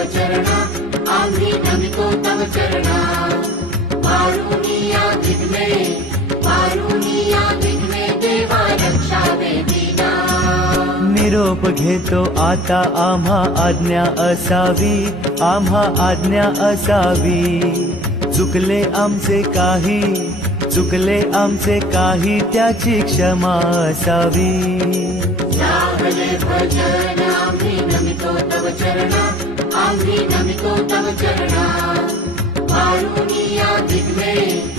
तव चरणा आम्ही नमितो तव चरणा वारुणी या विघ्ने वारुणी देवा रक्षा वेदिना निरोप घेतो आता आम्हा आज्ञा असावी आम्हा आज्ञा असावी चुकले आमचे काही चुकले आमचे काही त्याची क्षमा असावी भजना नमिको तव चरणा मारुनिया दिग्मे